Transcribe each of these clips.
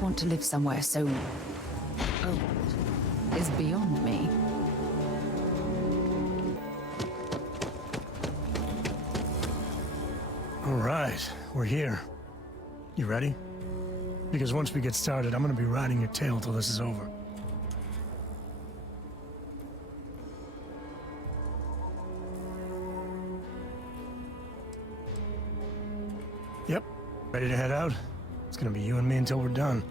want to live somewhere so old is beyond me. All right, we're here. You ready? Because once we get started, I'm gonna be riding your tail till this is over. Yep, ready to head out? It's gonna be you and me until we're done.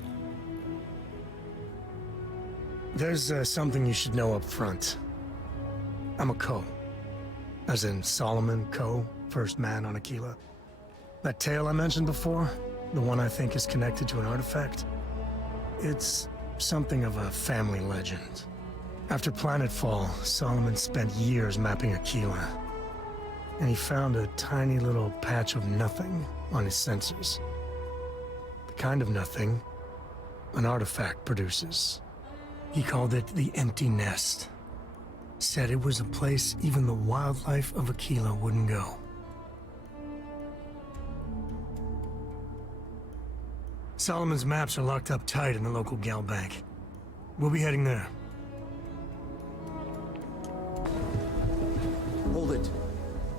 There's something you should know up front. I'm a Coe. As in Solomon Coe, first man on Akila. That tale I mentioned before, the one I think is connected to an artifact, it's something of a family legend. After planetfall, Solomon spent years mapping Akila, and he found a tiny little patch of nothing on his sensors. The kind of nothing an artifact produces. He called it the Empty Nest. Said it was a place even the wildlife of Akila wouldn't go. Solomon's maps are locked up tight in the local gal bank. We'll be heading there. Hold it.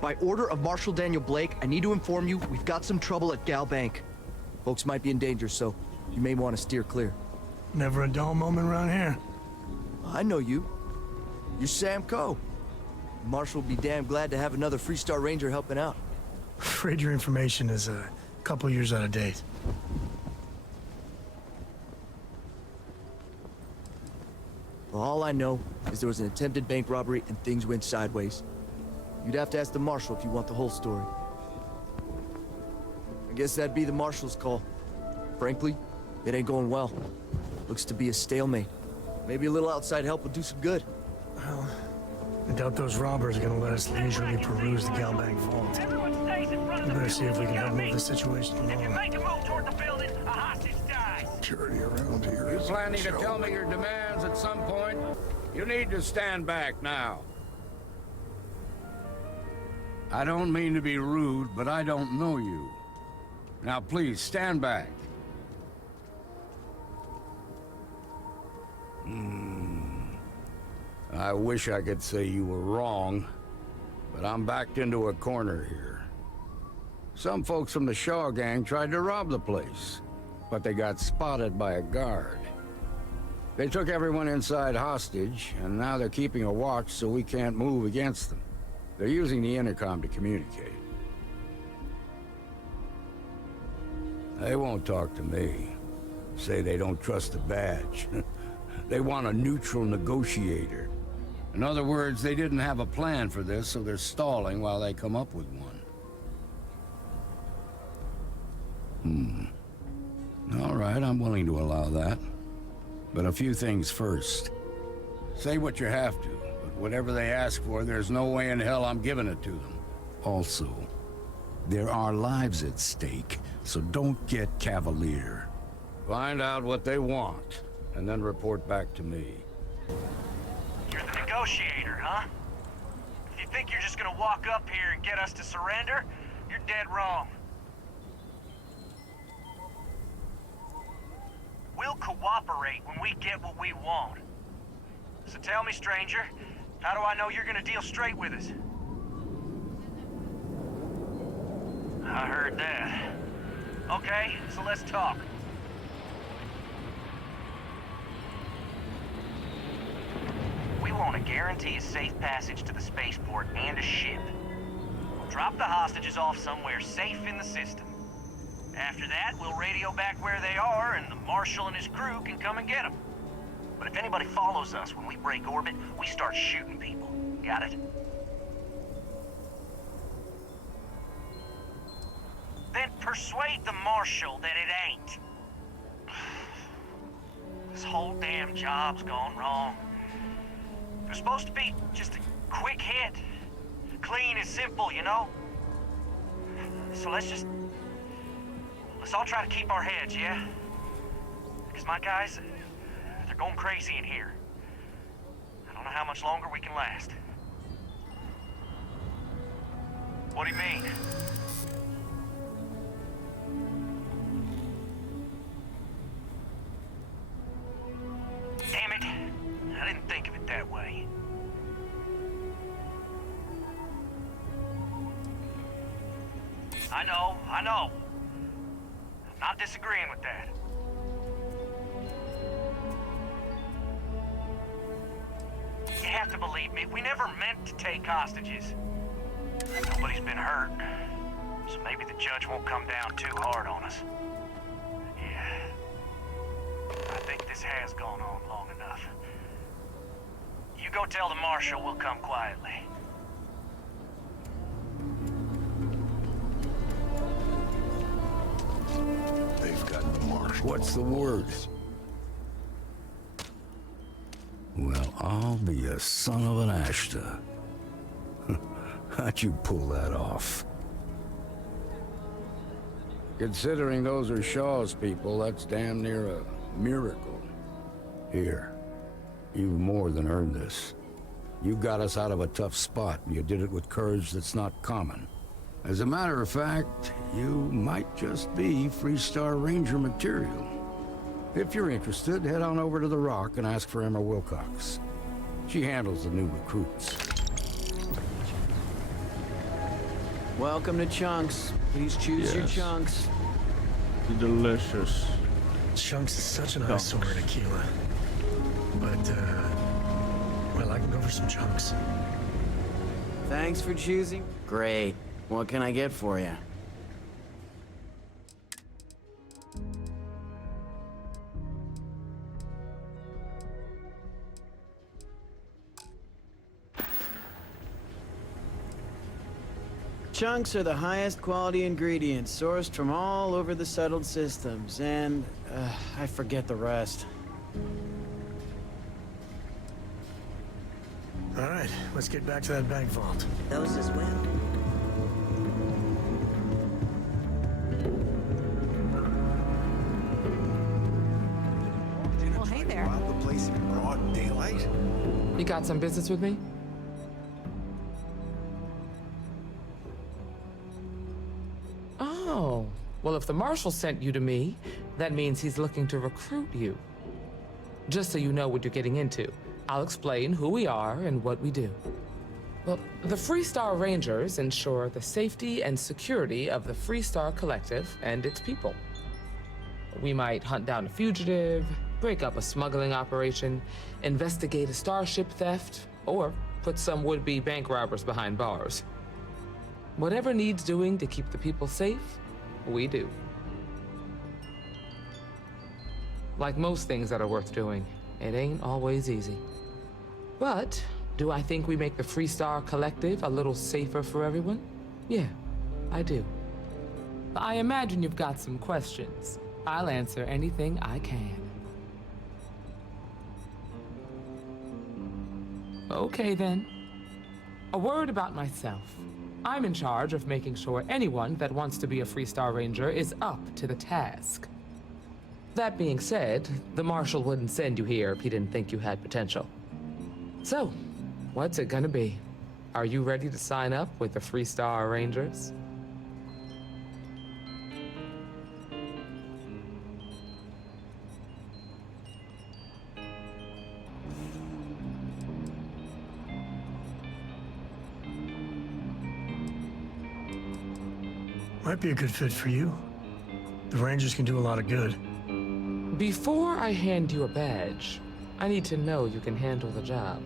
By order of Marshal Daniel Blake, I need to inform you we've got some trouble at Gal Bank. Folks might be in danger, so you may want to steer clear. Never a dull moment around here. I know you. You're Sam Coe. Marshal will be damn glad to have another Freestar Ranger helping out. Afraid your information is a couple years out of date. Well, all I know is there was an attempted bank robbery and things went sideways. You'd have to ask the Marshal if you want the whole story. I guess that'd be the Marshal's call. Frankly, it ain't going well. Looks to be a stalemate. Maybe a little outside help would do some good. Well, I doubt those robbers are gonna let us leisurely peruse the gal bank vault. We better see if we can help move the situation along. If you make a move toward the building, a hostage dies. Security around here. You planning to tell me your demands at some point? You need to stand back now. I don't mean to be rude, but I don't know you. Now please, stand back. I wish I could say you were wrong, but I'm backed into a corner here. Some folks from the Shaw gang tried to rob the place, but they got spotted by a guard. They took everyone inside hostage, and now they're keeping a watch so we can't move against them. They're using the intercom to communicate. They won't talk to me. Say they don't trust the badge. They want a neutral negotiator. In other words, they didn't have a plan for this, so they're stalling while they come up with one. All right, I'm willing to allow that. But a few things first. Say what you have to, but whatever they ask for, there's no way in hell I'm giving it to them. Also, there are lives at stake, so don't get cavalier. Find out what they want, and then report back to me. You're the negotiator, huh? If you think you're just gonna walk up here and get us to surrender, you're dead wrong. We'll cooperate when we get what we want. So tell me, stranger, how do I know you're gonna deal straight with us? I heard that. Okay, so let's talk. We want to guarantee a safe passage to the spaceport and a ship. We'll drop the hostages off somewhere safe in the system. After that, we'll radio back where they are, and the Marshal and his crew can come and get them. But if anybody follows us when we break orbit, we start shooting people. Got it? Then persuade the Marshal that it ain't. This whole damn job's gone wrong. It was supposed to be just a quick hit. Clean and simple, you know? So let's all try to keep our heads, yeah? Because my guys, they're going crazy in here. I don't know how much longer we can last. What do you mean? I know. I'm not disagreeing with that. You have to believe me, we never meant to take hostages. Nobody's been hurt, so maybe the judge won't come down too hard on us. Yeah, I think this has gone on long enough. You go tell the marshal we'll come quietly. They've got the marshal. What's the word? Well, I'll be a son of an Ashta. How'd you pull that off? Considering those are Shaw's people, that's damn near a miracle. Here, you've more than earned this. You got us out of a tough spot, and you did it with courage that's not common. As a matter of fact, you might just be Freestar Ranger material. If you're interested, head on over to the Rock and ask for Emma Wilcox. She handles the new recruits. Welcome to Chunks. Please choose your Yes. chunks. Delicious. Chunks is such an eyesore in Akila. But, well, I can go for some chunks. Thanks for choosing. Great. What can I get for you? Chunks are the highest quality ingredients sourced from all over the settled systems, and I forget the rest. All right, let's get back to that bank vault. Those as well. Well, hey there. Rob the place in broad daylight? You got some business with me? Oh, well, if the marshal sent you to me, that means he's looking to recruit you. Just so you know what you're getting into, I'll explain who we are and what we do. Well, the Freestar Rangers ensure the safety and security of the Freestar Collective and its people. We might hunt down a fugitive, break up a smuggling operation, investigate a starship theft, or put some would-be bank robbers behind bars. Whatever needs doing to keep the people safe, we do. Like most things that are worth doing, it ain't always easy. But do I think we make the Freestar Collective a little safer for everyone? Yeah, I do. I imagine you've got some questions. I'll answer anything I can. Okay then. A word about myself. I'm in charge of making sure anyone that wants to be a Freestar Ranger is up to the task. That being said, the Marshal wouldn't send you here if he didn't think you had potential. So, what's it gonna be? Are you ready to sign up with the Freestar Rangers? Might be a good fit for you. The Rangers can do a lot of good. Before I hand you a badge, I need to know you can handle the job.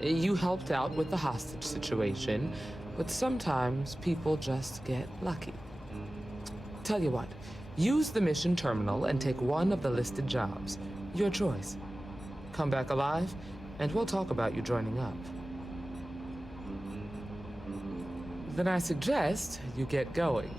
You helped out with the hostage situation, but sometimes people just get lucky. Tell you what, use the mission terminal and take one of the listed jobs. Your choice. Come back alive, and we'll talk about you joining up. Then I suggest you get going.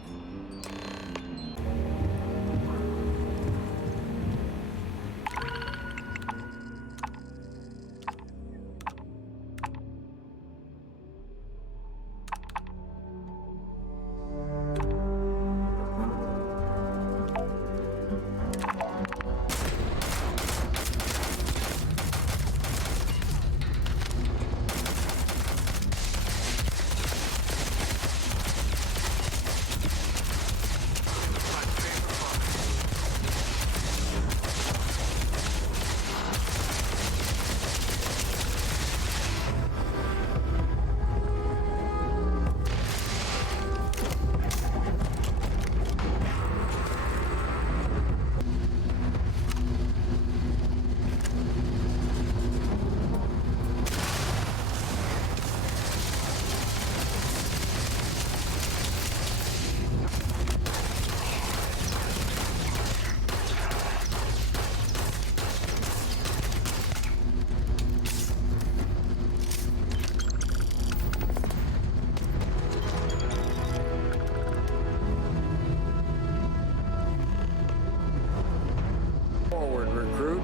recruit.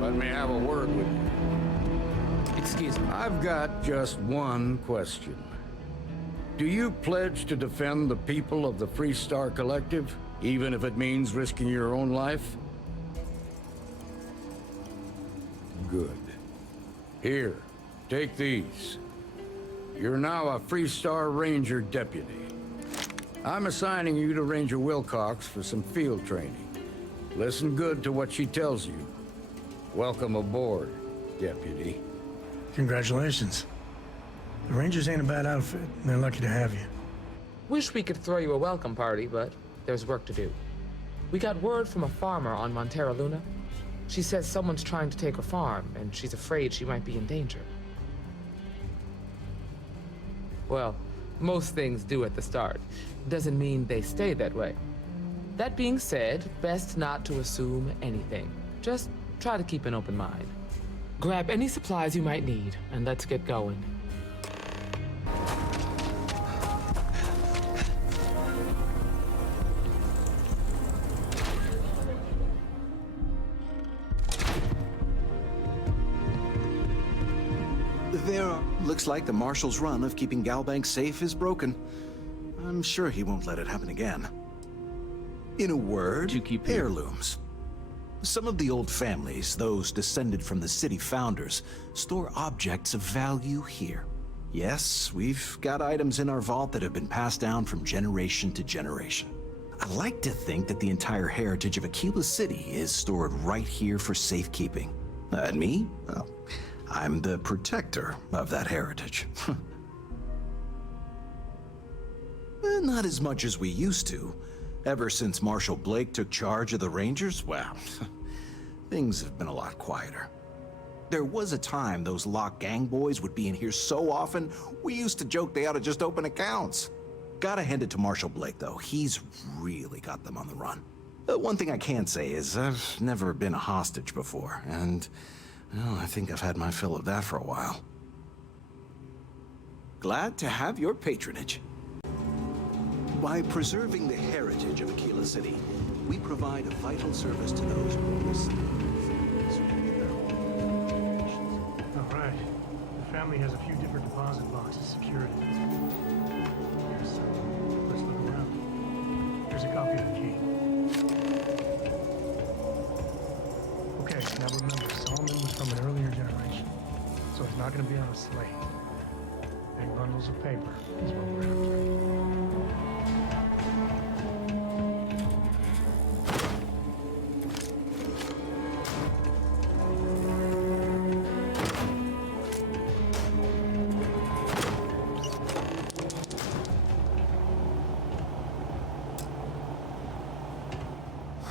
Let me have a word with you. Excuse me. I've got just one question. Do you pledge to defend the people of the Free Star Collective, even if it means risking your own life? Good. Here, take these. You're now a Free Star Ranger deputy. I'm assigning you to Ranger Wilcox for some field training. Listen good to what she tells you. Welcome aboard, deputy. Congratulations. The Rangers ain't a bad outfit. They're lucky to have you. Wish we could throw you a welcome party, but there's work to do. We got word from a farmer on Montera Luna. She says someone's trying to take her farm, and she's afraid she might be in danger. Well, most things do at the start. Doesn't mean they stay that way. That being said, best not to assume anything. Just try to keep an open mind. Grab any supplies you might need, and let's get going. Looks like the Marshal's run of keeping Galbank safe is broken. I'm sure he won't let it happen again. In a word, heirlooms. Some of the old families, those descended from the city founders, store objects of value here. Yes, we've got items in our vault that have been passed down from generation to generation. I like to think that the entire heritage of Akila City is stored right here for safekeeping. And me? Well, I'm the protector of that heritage. Not as much as we used to. Ever since Marshal Blake took charge of the Rangers, well, things have been a lot quieter. There was a time those lock gang boys would be in here so often, we used to joke they ought to just open accounts. Gotta hand it to Marshal Blake, though. He's really got them on the run. One thing I can say is I've never been a hostage before, and well, I think I've had my fill of that for a while. Glad to have your patronage. By preserving the heritage of Akila City, we provide a vital service to those who are listening. All right. The family has a few different deposit boxes secured. Yes. Let's look around. Here's a copy of the key. Okay, now remember, Solomon was from an earlier generation, so it's not going to be on a slate. Big bundles of paper is what we're after.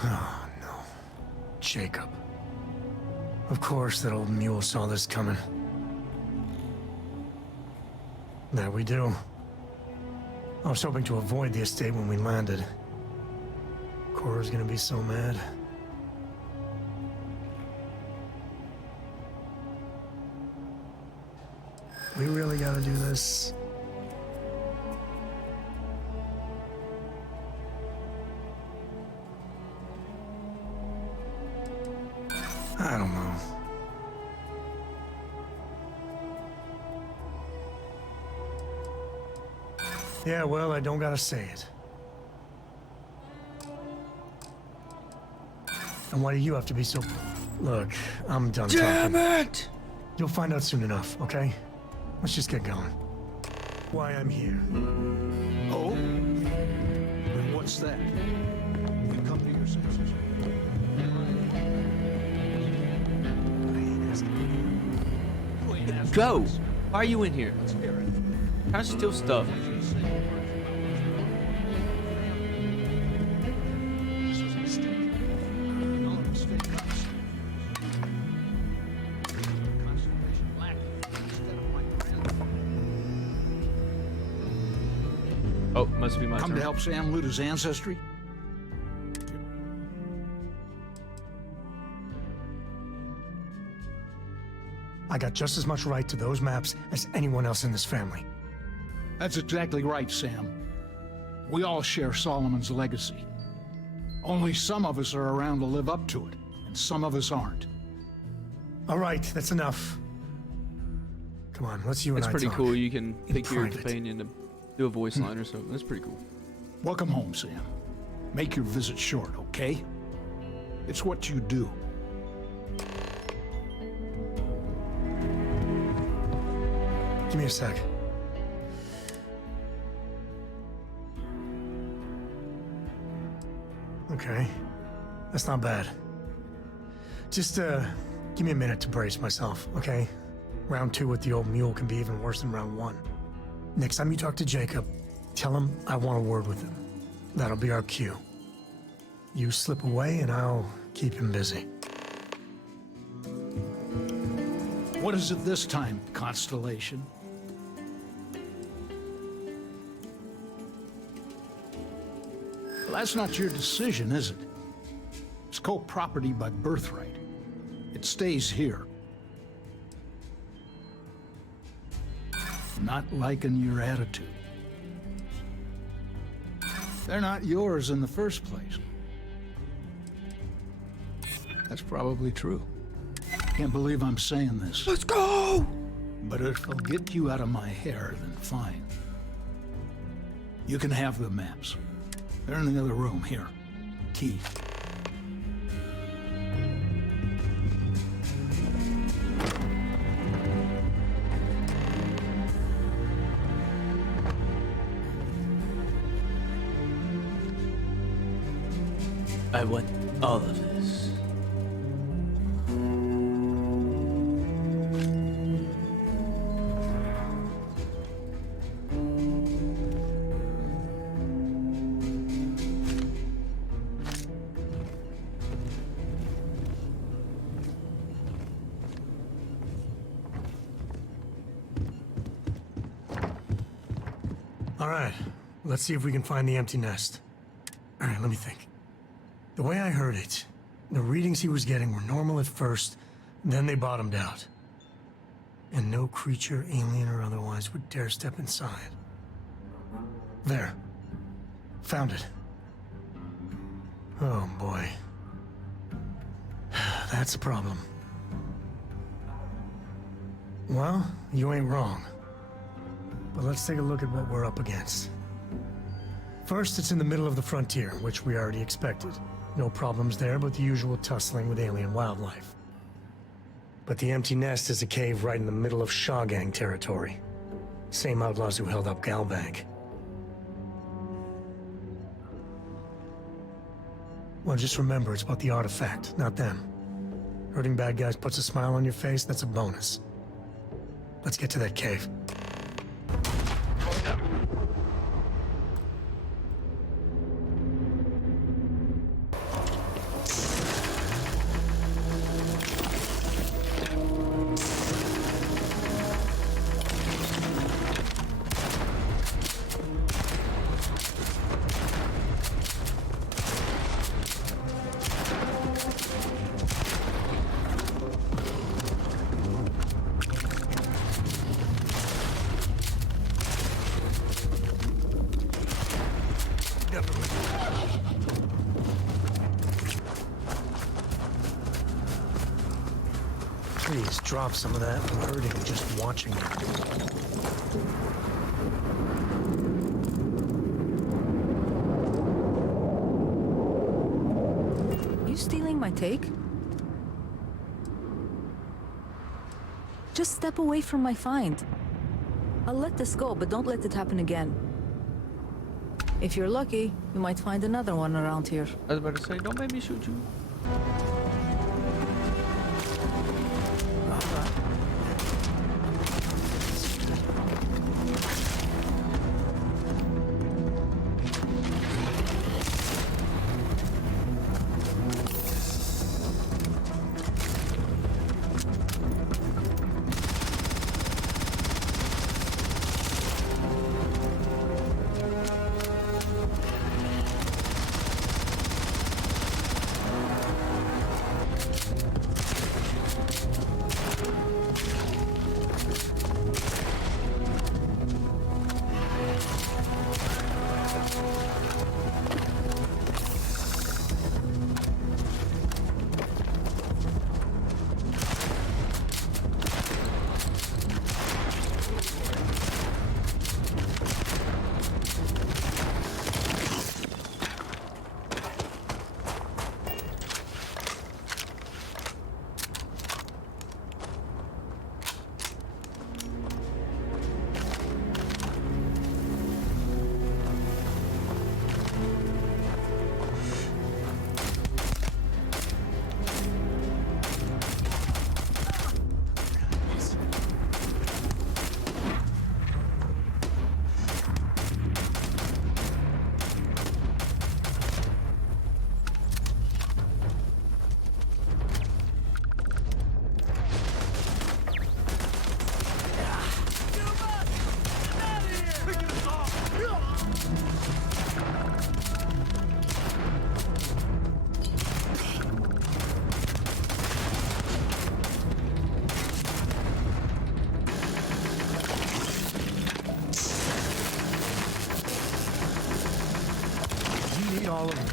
Oh, no. Jacob. Of course that old mule saw this coming. There we do. I was hoping to avoid the estate when we landed. Cora's gonna be so mad. We really gotta do this. I don't know. Yeah, well, I don't gotta say it. And why do you have to be so... Look, I'm done talking. Damn it! You'll find out soon enough, okay? Let's just get going. Why I'm here. Oh? And what's that? We've come to your senses. Go! Why are you in here? Trying to steal stuff. Oh, must be my Come turn. to help Sam loot his ancestry? I got just as much right to those maps as anyone else in this family. That's exactly right, Sam. We all share Solomon's legacy. Only some of us are around to live up to it. and some of us aren't. All right, that's enough. Come on, let's you and It's I pretty talk. cool. You can In pick your private. companion to do a voice line or something. That's pretty cool. Welcome home, Sam. Make your visit short, okay? It's what you do. Give me a sec. Okay, that's not bad. Just, give me a minute to brace myself, okay? Round 2 with the old mule can be even worse than round 1. Next time you talk to Jacob, tell him I want a word with him. That'll be our cue. You slip away and I'll keep him busy. What is it this time, Constellation? Well, that's not your decision, is it? It's Coe property by birthright. It stays here. Not liking your attitude. They're not yours in the first place. That's probably true. Can't believe I'm saying this. Let's go! But if it'll get you out of my hair, then fine. You can have the maps. They're in the other room, here. Key. I want all of this. All right, let's see if we can find the empty nest. All right, let me think. The way I heard it, the readings he was getting were normal at first, then they bottomed out. And no creature, alien or otherwise, would dare step inside. There. Found it. Oh, boy. That's a problem. Well, you ain't wrong. But let's take a look at what we're up against. First, it's in the middle of the frontier, which we already expected. No problems there, but the usual tussling with alien wildlife. But the empty nest is a cave right in the middle of Shaw Gang territory. Same outlaws who held up Galbank. Well, just remember, it's about the artifact, not them. Hurting bad guys puts a smile on your face, that's a bonus. Let's get to that cave. Please drop some of that. I'm hurting just watching it. You stealing my take? Just step away from my find. I'll let this go, but don't let it happen again. If you're lucky, you might find another one around here. I was about to say, don't make me shoot you. all of them.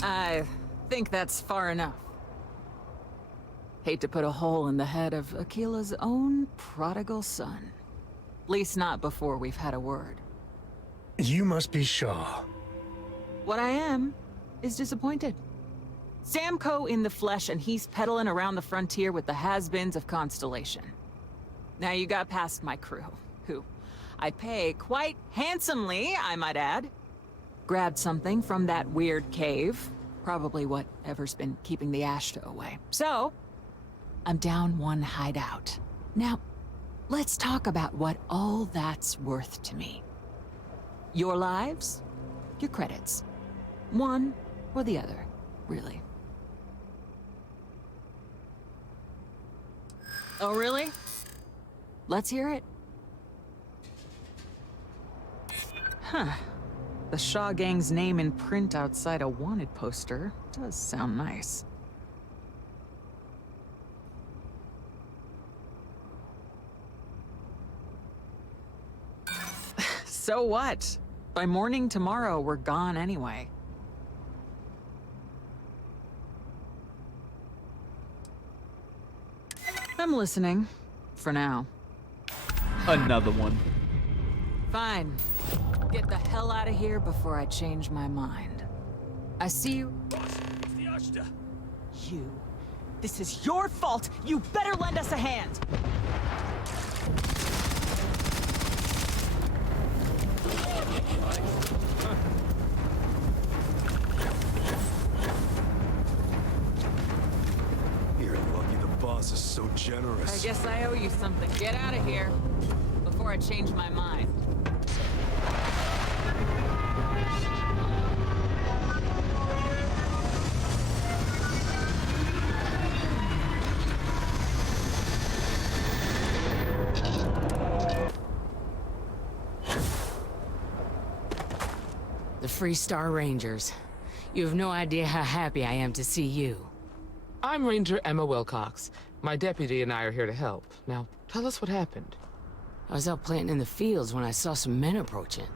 I think that's far enough. Hate to put a hole in the head of Akila's own prodigal son. At least not before we've had a word. You must be Shaw. What I am is disappointed. Sam Coe in the flesh, and he's peddling around the frontier with the has-beens of Constellation. Now you got past my crew, who I pay quite handsomely, I might add. Grabbed something from that weird cave. Probably whatever's been keeping the Ashta away. So, I'm down one hideout. Now, let's talk about what all that's worth to me. Your lives, your credits. One or the other, really. Oh, really? Let's hear it. Huh. The Shaw Gang's name in print outside a wanted poster does sound nice. So what? By morning tomorrow, we're gone anyway. I'm listening. For now. Another one. Fine. Get the hell out of here before I change my mind. I see you. You. This is your fault. You better lend us a hand. You're lucky the boss is so generous. I guess I owe you something. Get out of here before I change my mind. The Free Star Rangers. You have no idea how happy I am to see you. I'm Ranger Emma Wilcox. My deputy and I are here to help. Now, tell us what happened. I was out planting in the fields when I saw some men approaching.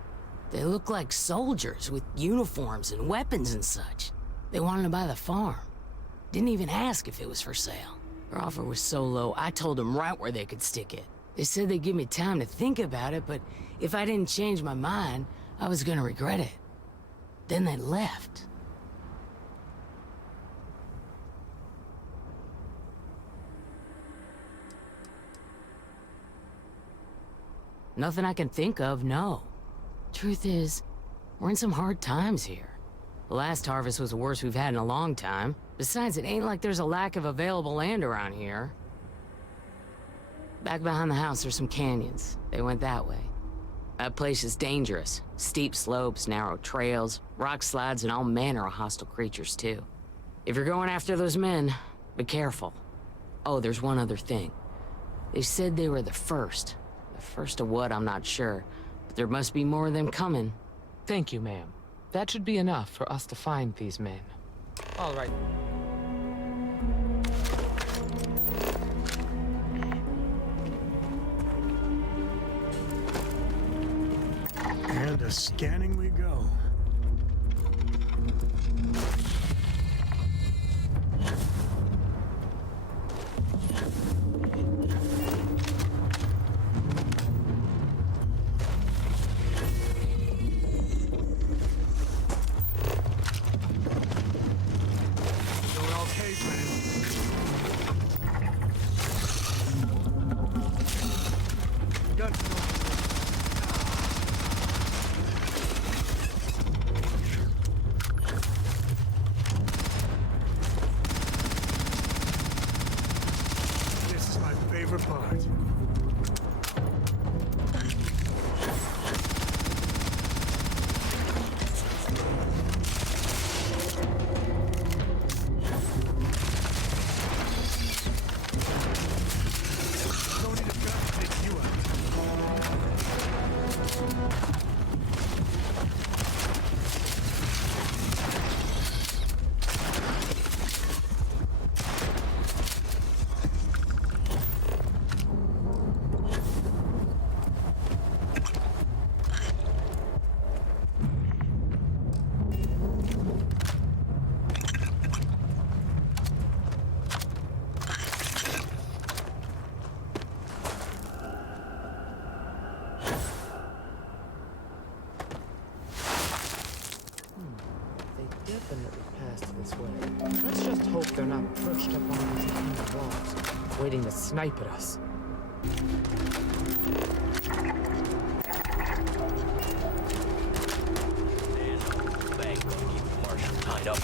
They looked like soldiers with uniforms and weapons and such. They wanted to buy the farm. Didn't even ask if it was for sale. Their offer was so low, I told them right where they could stick it. They said they'd give me time to think about it, but if I didn't change my mind, I was gonna regret it. Then they left. Nothing I can think of, no. Truth is, we're in some hard times here. The last harvest was the worst we've had in a long time. Besides, it ain't like there's a lack of available land around here. Back behind the house, there's some canyons. They went that way. That place is dangerous. Steep slopes, narrow trails, rock slides, and all manner of hostile creatures, too. If you're going after those men, be careful. Oh, there's one other thing. They said they were the first. The first of what, I'm not sure. But there must be more of them coming. Thank you, ma'am. That should be enough for us to find these men. All right. And to scanning we go. Doing okay, man. Gun. This is my favorite part. perched up on these tiny walls, waiting to snipe at us. Bank gonna keep the marshal tied up.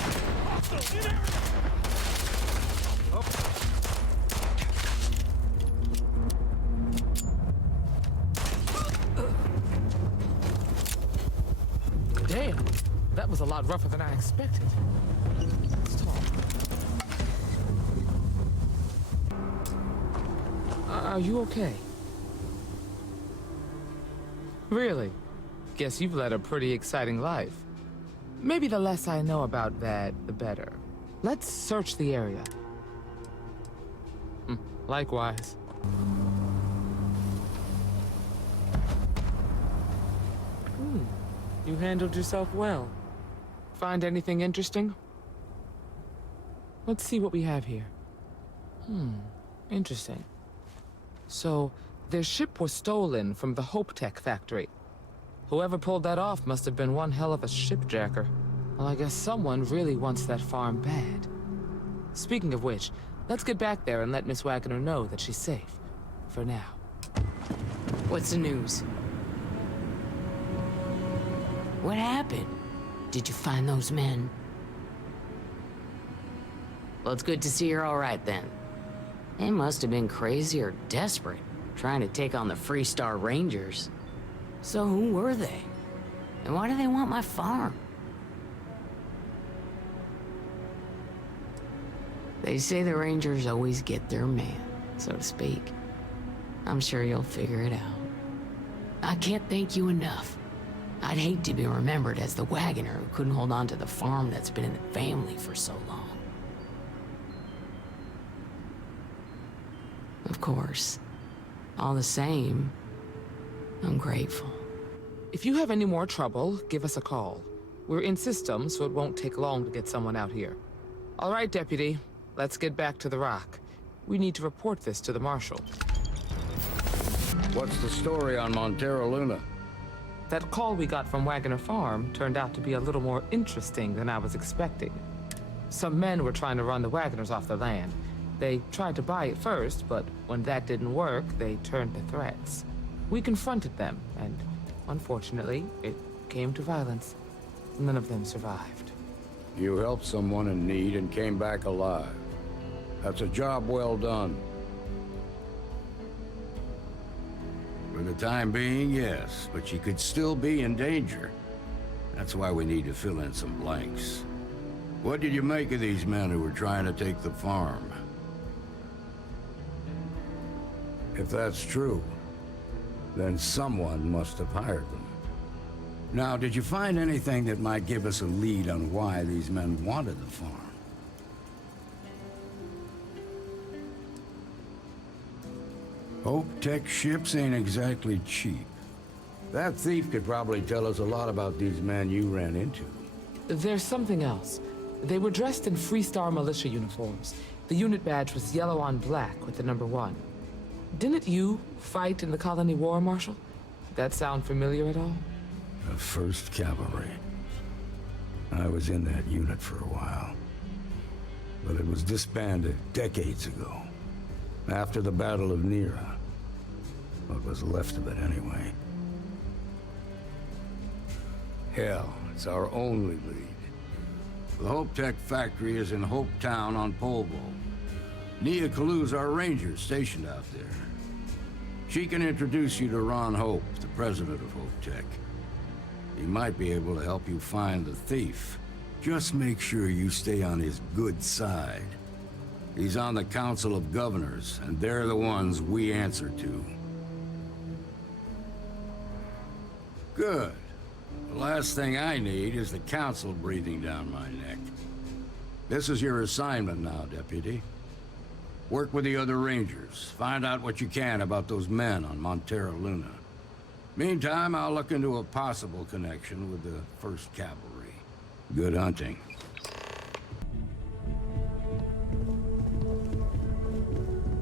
Damn, that was a lot rougher than I expected. Let's talk. Are you okay? Really? Guess you've led a pretty exciting life. Maybe the less I know about that, the better. Let's search the area. Likewise. You handled yourself well. Find anything interesting? Let's see what we have here. Interesting. So, their ship was stolen from the Hope Tech factory. Whoever pulled that off must have been one hell of a shipjacker. Well, I guess someone really wants that farm bad. Speaking of which, let's get back there and let Miss Wagner know that she's safe. For now. What's the news? What happened? Did you find those men? Well, it's good to see you're all right then. They must have been crazy or desperate, trying to take on the Freestar Rangers. So who were they? And why do they want my farm? They say the Rangers always get their man, so to speak. I'm sure you'll figure it out. I can't thank you enough. I'd hate to be remembered as the wagoner who couldn't hold on to the farm that's been in the family for so long. Of course. All the same, I'm grateful. If you have any more trouble, give us a call. We're in system, so it won't take long to get someone out here. All right, Deputy. Let's get back to the rock. We need to report this to the Marshal. What's the story on Montero Luna? That call we got from Wagoner Farm turned out to be a little more interesting than I was expecting. Some men were trying to run the Wagoners off the land. They tried to buy it first, but when that didn't work, they turned to threats. We confronted them, and unfortunately, it came to violence. None of them survived. You helped someone in need and came back alive. That's a job well done. For the time being, yes, but you could still be in danger. That's why we need to fill in some blanks. What did you make of these men who were trying to take the farm? If that's true, then someone must have hired them. Now, did you find anything that might give us a lead on why these men wanted the farm? Hope Tech ships ain't exactly cheap. That thief could probably tell us a lot about these men you ran into. There's something else. They were dressed in Freestar militia uniforms. The unit badge was yellow on black with the number 1. Didn't you fight in the Colony War, Marshal? That sound familiar at all? The 1st Cavalry. I was in that unit for a while. But it was disbanded decades ago. After the Battle of Nira. What was left of it, anyway. Hell, it's our only lead. The Hope Tech factory is in Hope Town on Polvo. Nia Kalu's our ranger stationed out there. She can introduce you to Ron Hope, the president of Hope Tech. He might be able to help you find the thief. Just make sure you stay on his good side. He's on the Council of Governors, and they're the ones we answer to. Good. The last thing I need is the Council breathing down my neck. This is your assignment now, Deputy. Work with the other Rangers. Find out what you can about those men on Montero Luna. Meantime, I'll look into a possible connection with the 1st Cavalry. Good hunting.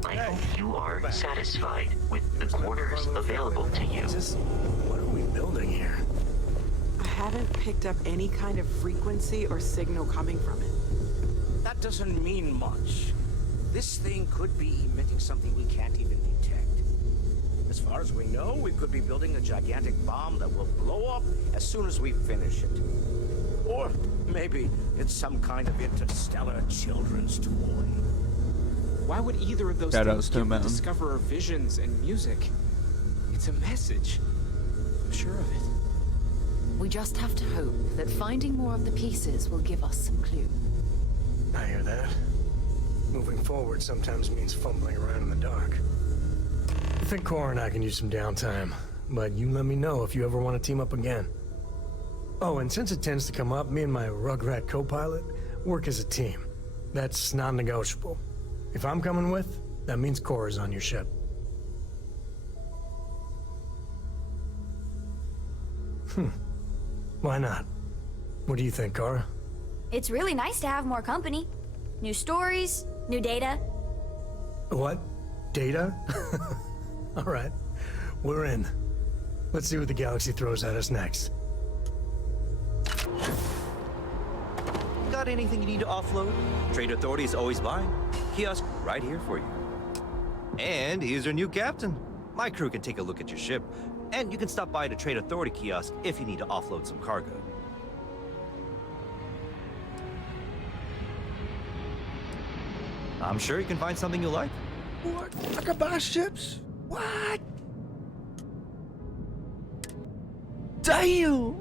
I hope you are satisfied with the quarters available to you. What are we building here? I haven't picked up any kind of frequency or signal coming from it. That doesn't mean much. This thing could be emitting something we can't even detect. As far as we know, we could be building a gigantic bomb that will blow up as soon as we finish it. Or maybe it's some kind of interstellar children's toy. Why would either of those things give the Discoverer visions and music? It's a message. I'm sure of it. We just have to hope that finding more of the pieces will give us some clue. I hear that. Moving forward sometimes means fumbling around in the dark. I think Cora and I can use some downtime, but you let me know if you ever want to team up again. Oh, and since it tends to come up, me and my Rugrat co-pilot work as a team. That's non-negotiable. If I'm coming with, that means Cora's on your ship. Why not? What do you think, Cora? It's really nice to have more company. New stories, new data. What? Data? All right, we're in. Let's see what the galaxy throws at us next. Got anything you need to offload? Trade Authority is always buying. Kiosk right here for you. And here's your new captain. My crew can take a look at your ship, and you can stop by the Trade Authority kiosk if you need to offload some cargo. I'm sure you can find something you like. What? I can buy ships? What? Damn!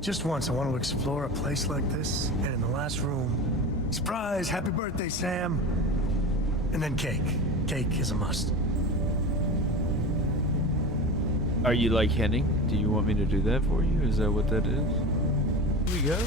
Just once, I want to explore a place like this, and in the last room, surprise, happy birthday, Sam! And then cake. Cake is a must. Are you like Henning? Do you want me to do that for you? Is that what that is? Here we go.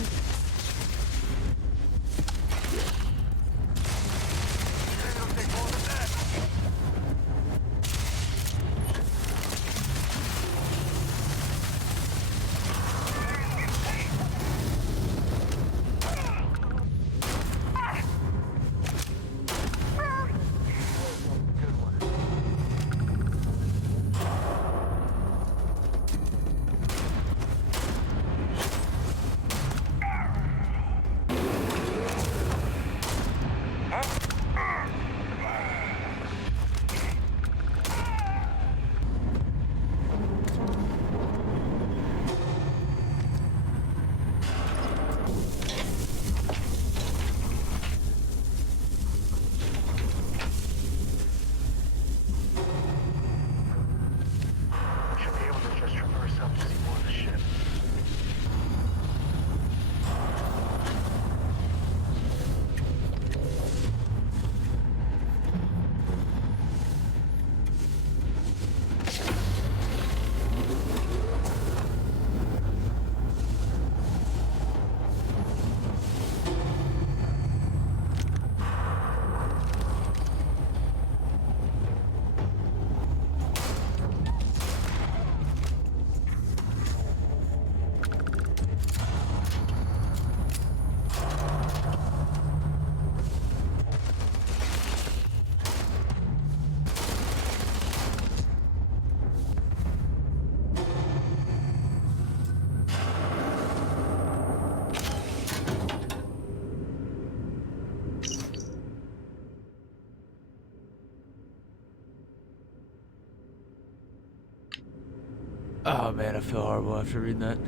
Oh man, I feel horrible after reading that.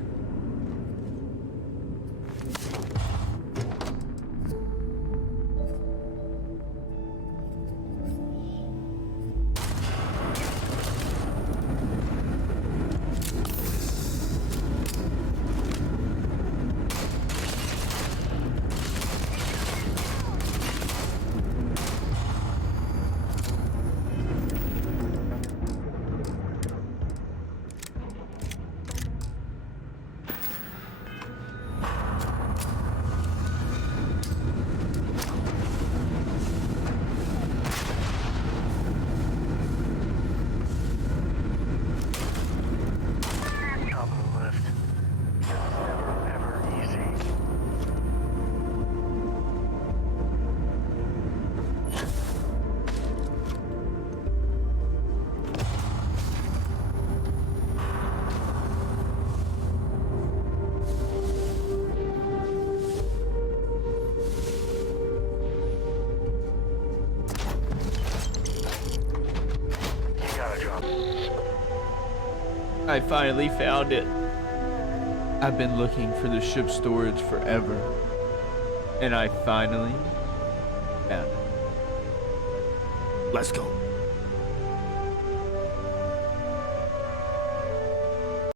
I finally found it. I've been looking for the ship storage forever, and I finally found it. Let's go.